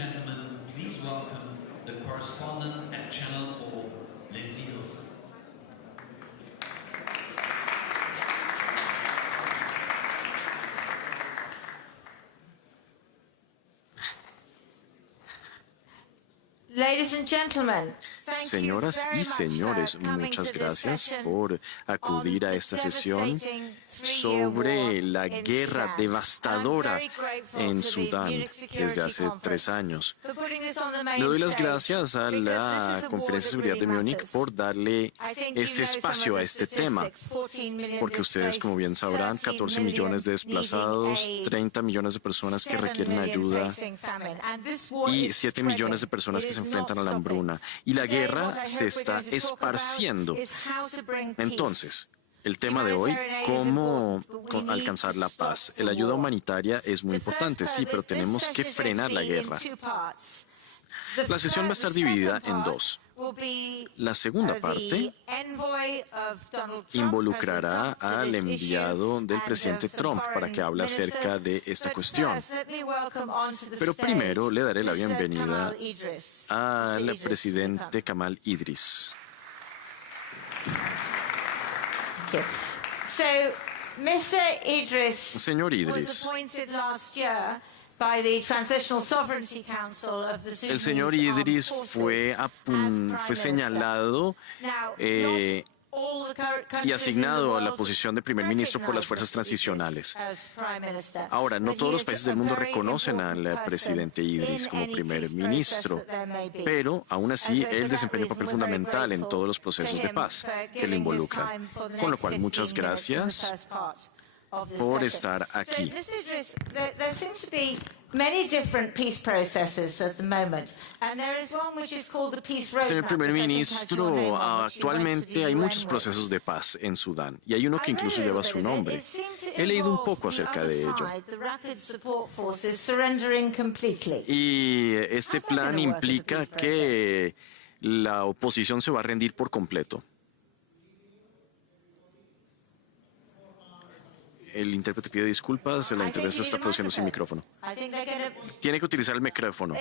gentlemen, please welcome the correspondent at Channel 4, Lindsay Wilson. Señoras y señores, muchas gracias por acudir a esta sesión sobre la guerra devastadora en Sudán desde hace 3 años. Le doy las gracias a la Conferencia de Seguridad de Múnich por darle este espacio a este tema, porque ustedes, como bien sabrán, 14 millones de desplazados, 30 millones de personas que requieren ayuda y 7 millones de personas que se enfrentan a la hambruna. Y la guerra se está esparciendo. Entonces, el tema de hoy, cómo alcanzar la paz. La ayuda humanitaria es muy importante, sí, pero tenemos que frenar la guerra. La sesión va a estar dividida en 2. La segunda parte involucrará al enviado del presidente Trump para que hable acerca de esta cuestión. Pero primero le daré la bienvenida al presidente Kamal Idris. Señor Idris, el señor Idris fue señalado y asignado a la posición de primer ministro por las fuerzas transicionales. Ahora, no todos los países del mundo reconocen al presidente Idris como primer ministro, pero aún así él desempeña un papel fundamental en todos los procesos de paz que lo involucran. Con lo cual, muchas gracias por estar aquí. Señor primer ministro, actualmente hay muchos procesos de paz en Sudán y hay uno que incluso lleva su nombre. He leído un poco acerca de ello. Y este plan implica que la oposición se va a rendir por completo. El intérprete pide disculpas, la intervención está produciendo sin micrófono. Tiene que utilizar el micrófono.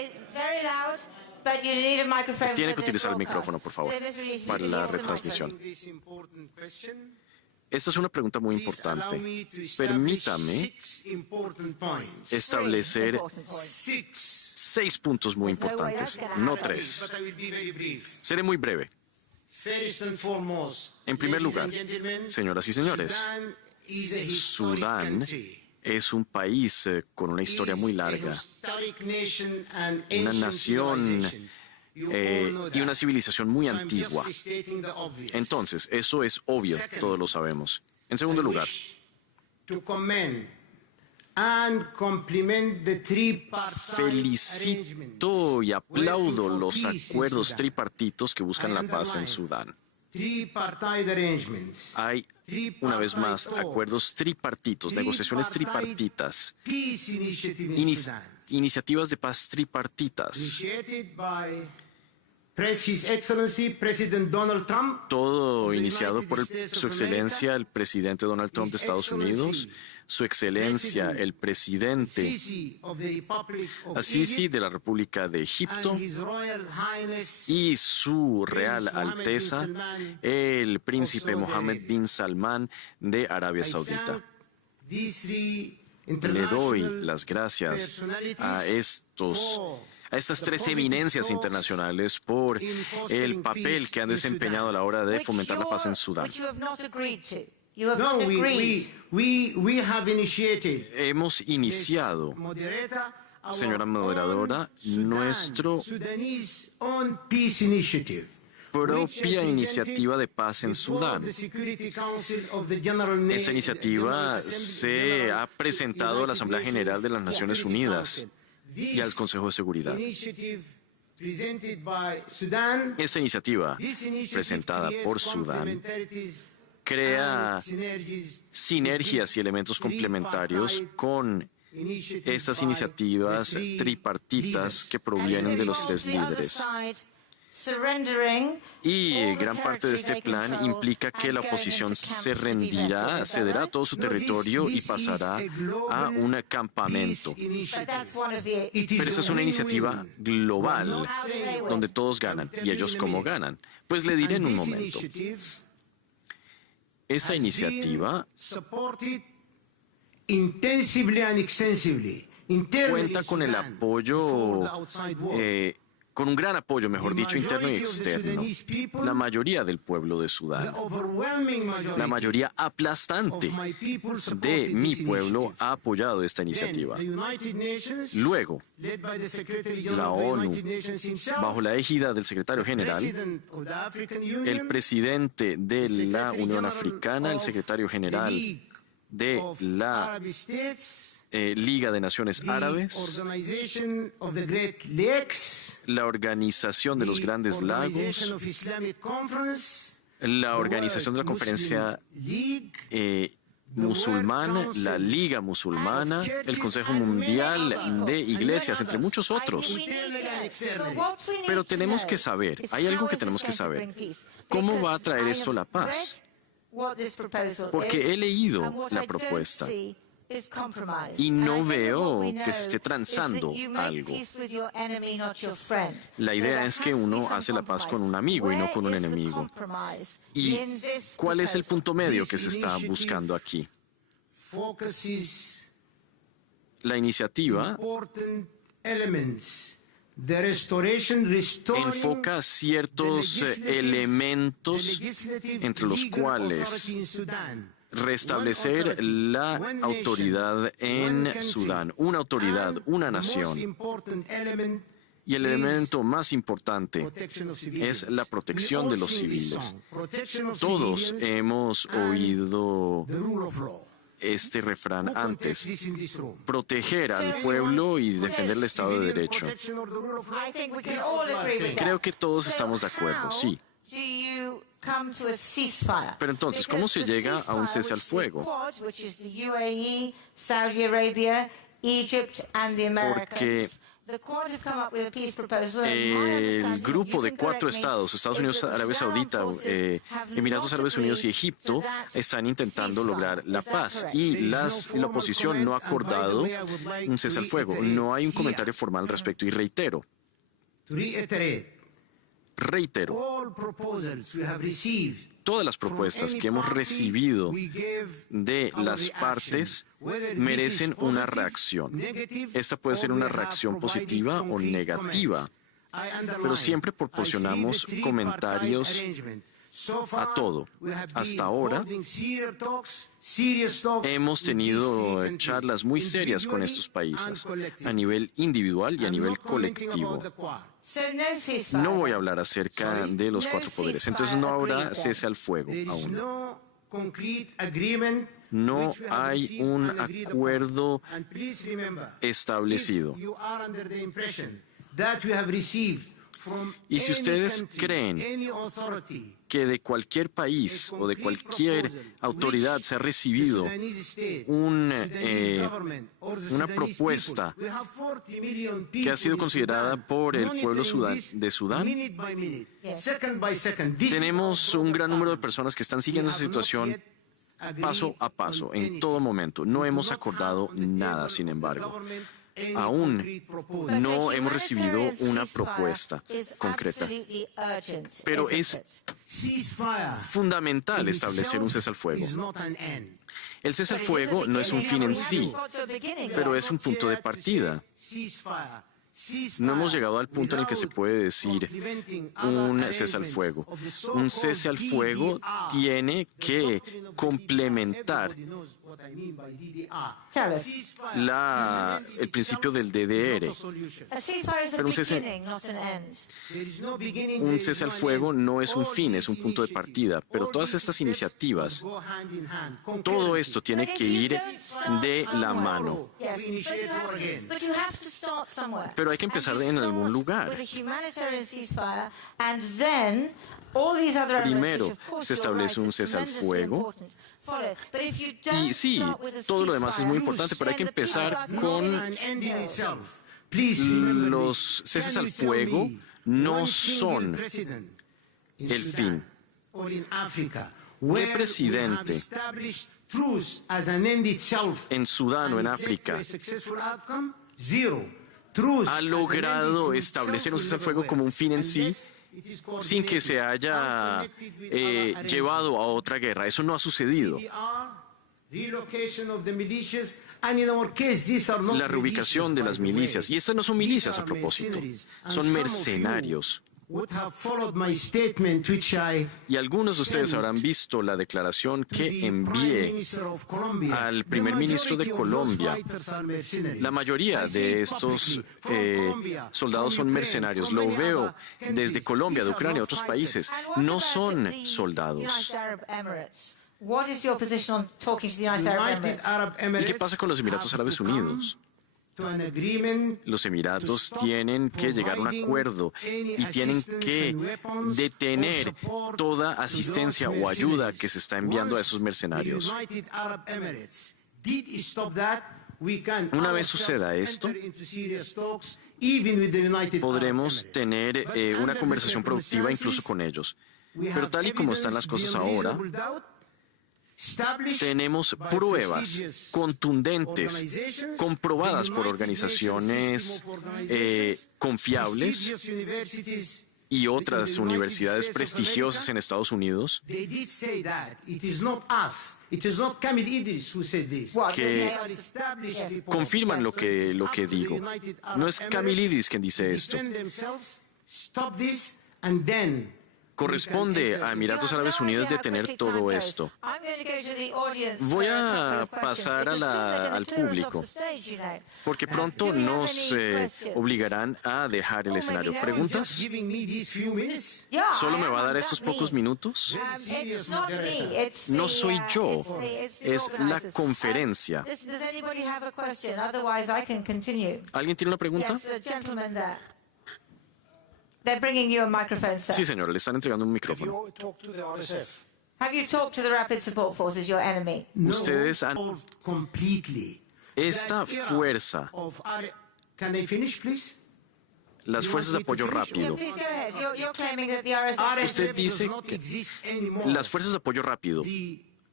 Tiene que utilizar el micrófono, por favor, para la retransmisión. Esta es una pregunta muy importante. Permítame establecer 6 puntos muy importantes, no 3. Seré muy breve. En primer lugar, señoras y señores, Sudán es un país con una historia muy larga, una nación y una civilización muy antigua. Entonces, eso es obvio, todos lo sabemos. En segundo lugar, felicito y aplaudo los acuerdos tripartitos que buscan la paz en Sudán. Hay, una vez más, acuerdos tripartitos, negociaciones tripartitas, iniciativas de paz tripartitas. Todo iniciado por Su Excelencia, el presidente Donald Trump de Estados Unidos, Su Excelencia, el presidente Al-Sisi de la República de Egipto y Su Real Alteza, el príncipe Mohammed bin Salman de Arabia Saudita. Le doy las gracias a estas 3 eminencias internacionales por el papel que han desempeñado a la hora de fomentar la paz en Sudán. Hemos iniciado, señora moderadora, nuestra propia iniciativa de paz en Sudán. Esta iniciativa se ha presentado a la Asamblea General de las Naciones Unidas y al Consejo de Seguridad. Esta iniciativa, presentada por Sudán, crea sinergias y elementos complementarios con estas iniciativas tripartitas que provienen de los 3 líderes. Y gran parte de este plan implica que la oposición se rendirá, cederá todo su territorio y pasará a un campamento. Pero esa es una iniciativa global donde todos ganan. ¿Y ellos cómo ganan? Pues le diré en un momento. Esta iniciativa cuenta con el apoyo, con un gran apoyo, mejor dicho, interno y externo. La mayoría del pueblo de Sudán, la mayoría aplastante de mi pueblo ha apoyado esta iniciativa. Luego, la ONU, bajo la égida del secretario general, el presidente de la Unión Africana, el secretario general de la Liga de Naciones Árabes, la Organización de los Grandes Lagos, la Organización de la Conferencia Musulmana, la Liga Musulmana, el Consejo Mundial de Iglesias, entre muchos otros. Pero tenemos que saber, hay algo que tenemos que saber. ¿Cómo va a traer esto la paz? Porque he leído la propuesta y no veo que se esté transando algo. La idea es que uno hace la paz con un amigo y no con un enemigo. ¿Y cuál es el punto medio que se está buscando aquí? La iniciativa enfoca ciertos elementos entre los cuales restablecer la autoridad en Sudán, una autoridad, una nación. Y el elemento más importante es la protección de los civiles. Todos hemos oído este refrán antes: proteger al pueblo y defender el Estado de Derecho. Creo que todos estamos de acuerdo, sí. Pero entonces, ¿cómo se llega a un cese al fuego? Porque el grupo de 4 estados, Estados Unidos, Arabia Saudita, Emiratos Árabes Unidos y Egipto, están intentando lograr la paz y la oposición no ha acordado un cese al fuego. No hay un comentario formal al respecto y reitero, todas las propuestas que hemos recibido de las partes merecen una reacción. Esta puede ser una reacción positiva o negativa, pero siempre proporcionamos comentarios a todo. Hasta ahora hemos tenido charlas muy serias con estos países, a nivel individual y a nivel colectivo. No voy a hablar acerca de los 4 poderes, entonces no habrá cese al fuego aún. No hay un acuerdo establecido. Y si ustedes creen que de cualquier país o de cualquier autoridad se ha recibido una propuesta que ha sido considerada por el pueblo de Sudán, tenemos un gran número de personas que están siguiendo esa situación paso a paso, en todo momento. No hemos acordado nada, sin embargo. Aún no hemos recibido una propuesta concreta. Pero es fundamental establecer un cese al fuego. El cese al fuego no es un fin en sí, pero es un punto de partida. No hemos llegado al punto en el que se puede decir un cese al fuego. Un cese al fuego tiene que complementar el principio del DDR. Pero un cese al fuego no es un fin, es un punto de partida. Pero todas estas iniciativas, todo esto tiene que ir de la mano. Pero hay que empezar en algún lugar. Primero se establece un cese al fuego. Y sí, todo lo demás es muy importante, pero hay que empezar con los ceses al fuego. no son el fin. ¿Qué presidente en Sudán o en África ha logrado establecer un cese al fuego como un fin en sí sin que se haya llevado a otra guerra? Eso no ha sucedido. La reubicación de las milicias, y estas no son milicias a propósito, son mercenarios. Y algunos de ustedes habrán visto la declaración que envié al primer ministro de Colombia. La mayoría de estos soldados son mercenarios. Lo veo desde Colombia, de Ucrania, otros países. No son soldados. ¿Y qué pasa con los Emiratos Árabes Unidos? Los Emiratos tienen que llegar a un acuerdo y tienen que detener toda asistencia o ayuda que se está enviando a esos mercenarios. Una vez suceda esto, podremos tener una conversación productiva incluso con ellos. Pero tal y como están las cosas ahora, tenemos pruebas contundentes, comprobadas por organizaciones confiables y otras universidades prestigiosas en Estados Unidos que confirman lo que digo. No es Kamil Idris quien dice esto. Corresponde a Emiratos Árabes Unidos detener todo esto. Voy a pasar al público, porque pronto nos obligarán a dejar el escenario. ¿Preguntas? ¿Solo me va a dar estos pocos minutos? No soy yo, es la conferencia. ¿Alguien tiene una pregunta? They're bringing you a microphone, sir. Sí, señor, le están entregando un micrófono. Have you talked to the Rapid Support Forces, your enemy? Ustedes han... Esta fuerza, las fuerzas de apoyo rápido. Usted dice que las fuerzas de apoyo rápido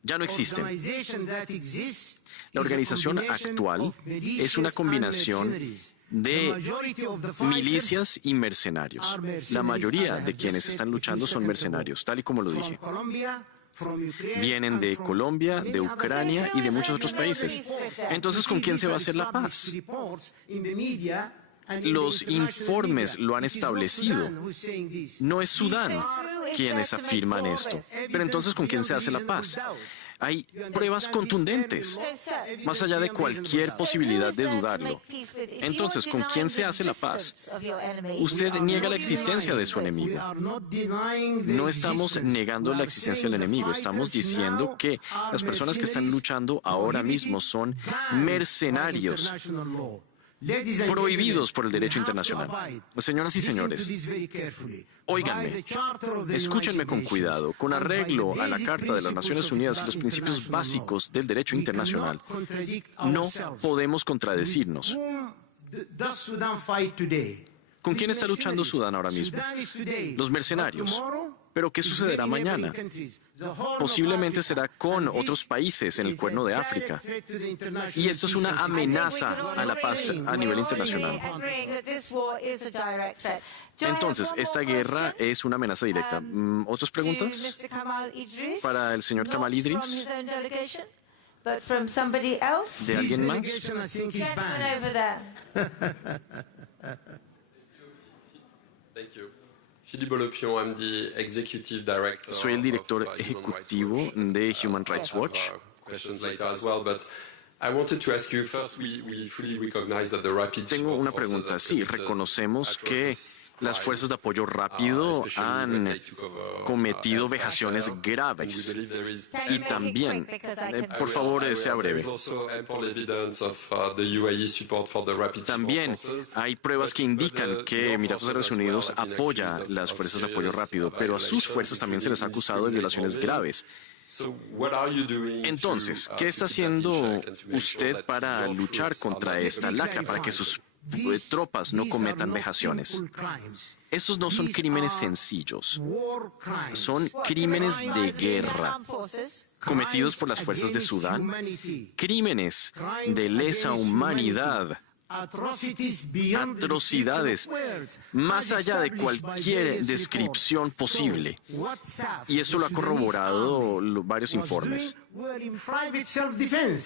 ya no existen. La organización actual es una combinación de milicias y mercenarios. La mayoría de quienes están luchando son mercenarios, tal y como lo dije. Vienen de Colombia, de Ucrania y de muchos otros países. Entonces, ¿con quién se va a hacer la paz? Los informes lo han establecido. No es Sudán quienes afirman esto. Pero entonces, ¿con quién se hace la paz? Hay pruebas contundentes, más allá de cualquier posibilidad de dudarlo. Entonces, ¿con quién se hace la paz? Usted niega la existencia de su enemigo. No estamos negando la existencia del enemigo, estamos diciendo que las personas que están luchando ahora mismo son mercenarios, prohibidos por el derecho internacional. Señoras y señores, óiganme, escúchenme con cuidado. Con arreglo a la Carta de las Naciones Unidas y los principios básicos del derecho internacional, no podemos contradecirnos. ¿Con quién está luchando Sudán ahora mismo? Los mercenarios. ¿Pero qué sucederá mañana? Posiblemente será con otros países en el Cuerno de África. Y esto es una amenaza a la paz a nivel internacional. Entonces, esta guerra es una amenaza directa. ¿Otras preguntas? Para el señor Kamil Idris. ¿De alguien más? Soy el director ejecutivo de Human Rights Watch. Tengo una pregunta. Sí, reconocemos que las fuerzas de apoyo rápido han cometido vejaciones graves. Y también, por favor, sea breve. También hay pruebas que indican que Emiratos Árabes Unidos apoya las fuerzas de apoyo rápido, pero a sus fuerzas también se les ha acusado de violaciones graves. Entonces, ¿qué está haciendo usted para luchar contra esta lacra, para que sus tropas no cometan vejaciones. Estos no son crímenes sencillos, son crímenes de guerra cometidos por las fuerzas de Sudán, crímenes de lesa humanidad, atrocidades más allá de cualquier descripción posible. Y eso lo ha corroborado varios informes.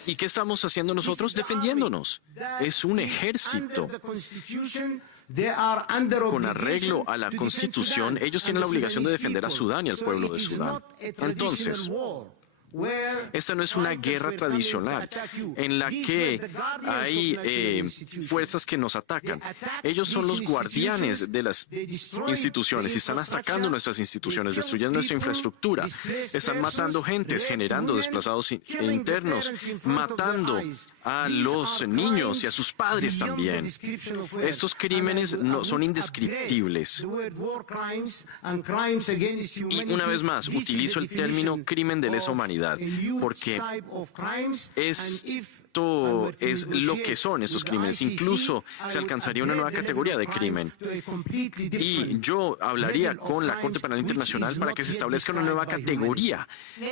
¿Y qué estamos haciendo nosotros? Defendiéndonos. Es un ejército. Con arreglo a la Constitución, ellos tienen la obligación de defender a Sudán y al pueblo de Sudán. Entonces, esta no es una guerra tradicional en la que hay fuerzas que nos atacan. Ellos son los guardianes de las instituciones y están atacando nuestras instituciones, destruyendo nuestra infraestructura. Están matando gentes, generando desplazados internos, matando a los niños y a sus padres también. Estos crímenes no son indescriptibles. Y una vez más, utilizo el término crimen de lesa humanidad, porque esto es lo que son estos crímenes. Incluso se alcanzaría una nueva categoría de crimen. Y yo hablaría con la Corte Penal Internacional para que se establezca una nueva categoría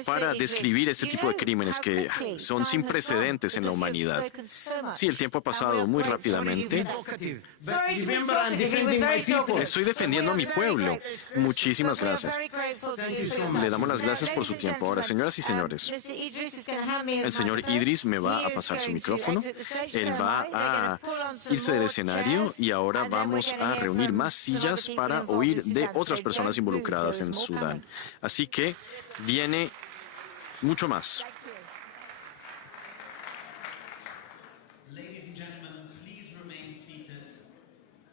para describir este tipo de crímenes que son sin precedentes en la humanidad. Sí, el tiempo ha pasado muy rápidamente. Estoy defendiendo a mi pueblo. Muchísimas gracias. Le damos las gracias por su tiempo. Ahora, señoras y señores, el señor Idris me va a pasar su micrófono. Él va a irse del escenario y ahora vamos a reunir más sillas para oír de otras personas involucradas en Sudán. Así que viene mucho más. Ladies and gentlemen, please remain seated.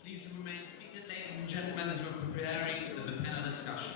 Please remain seated, ladies and gentlemen, as we're preparing the panel discussion.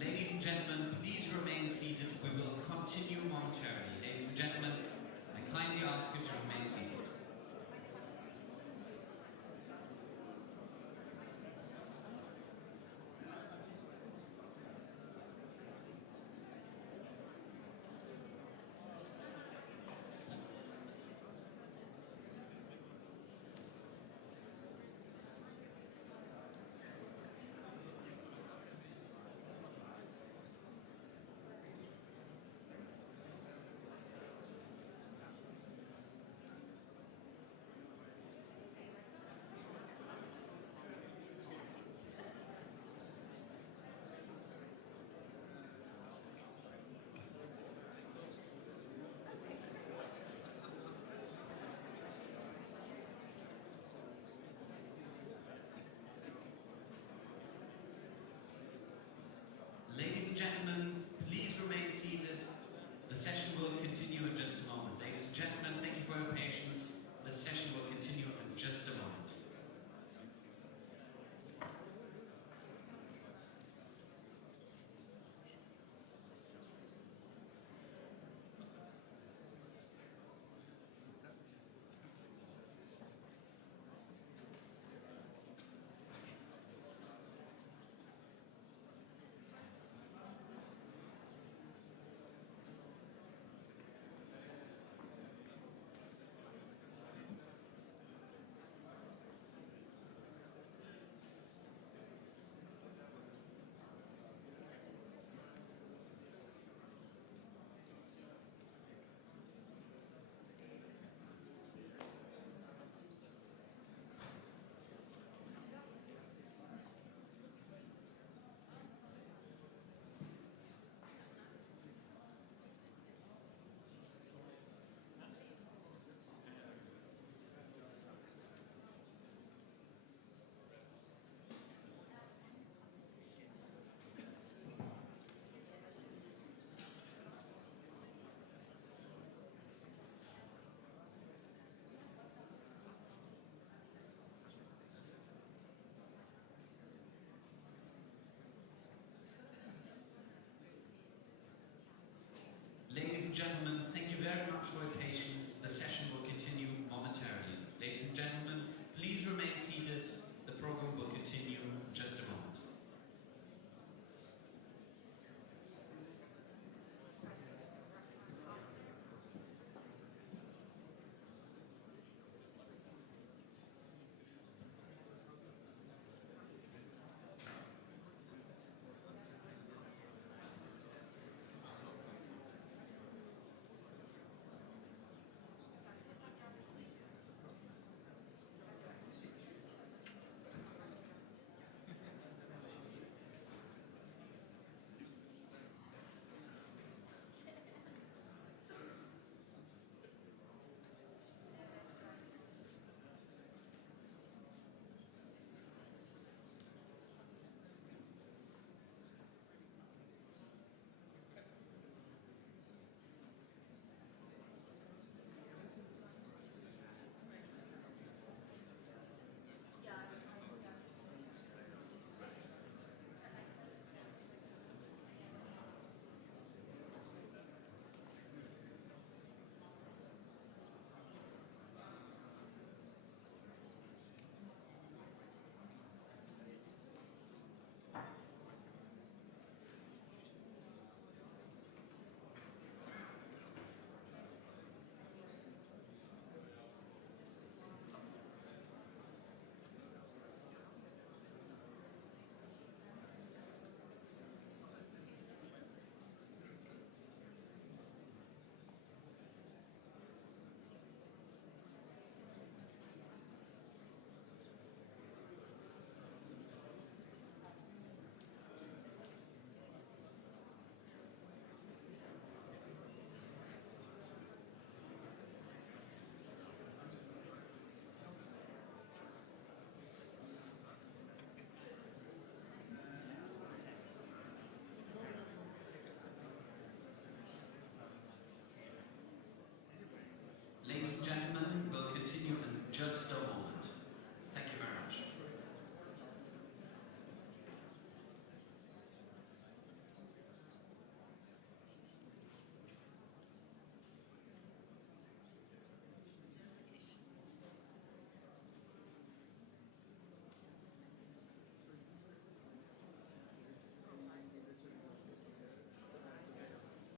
Ladies and gentlemen, please remain seated. We will continue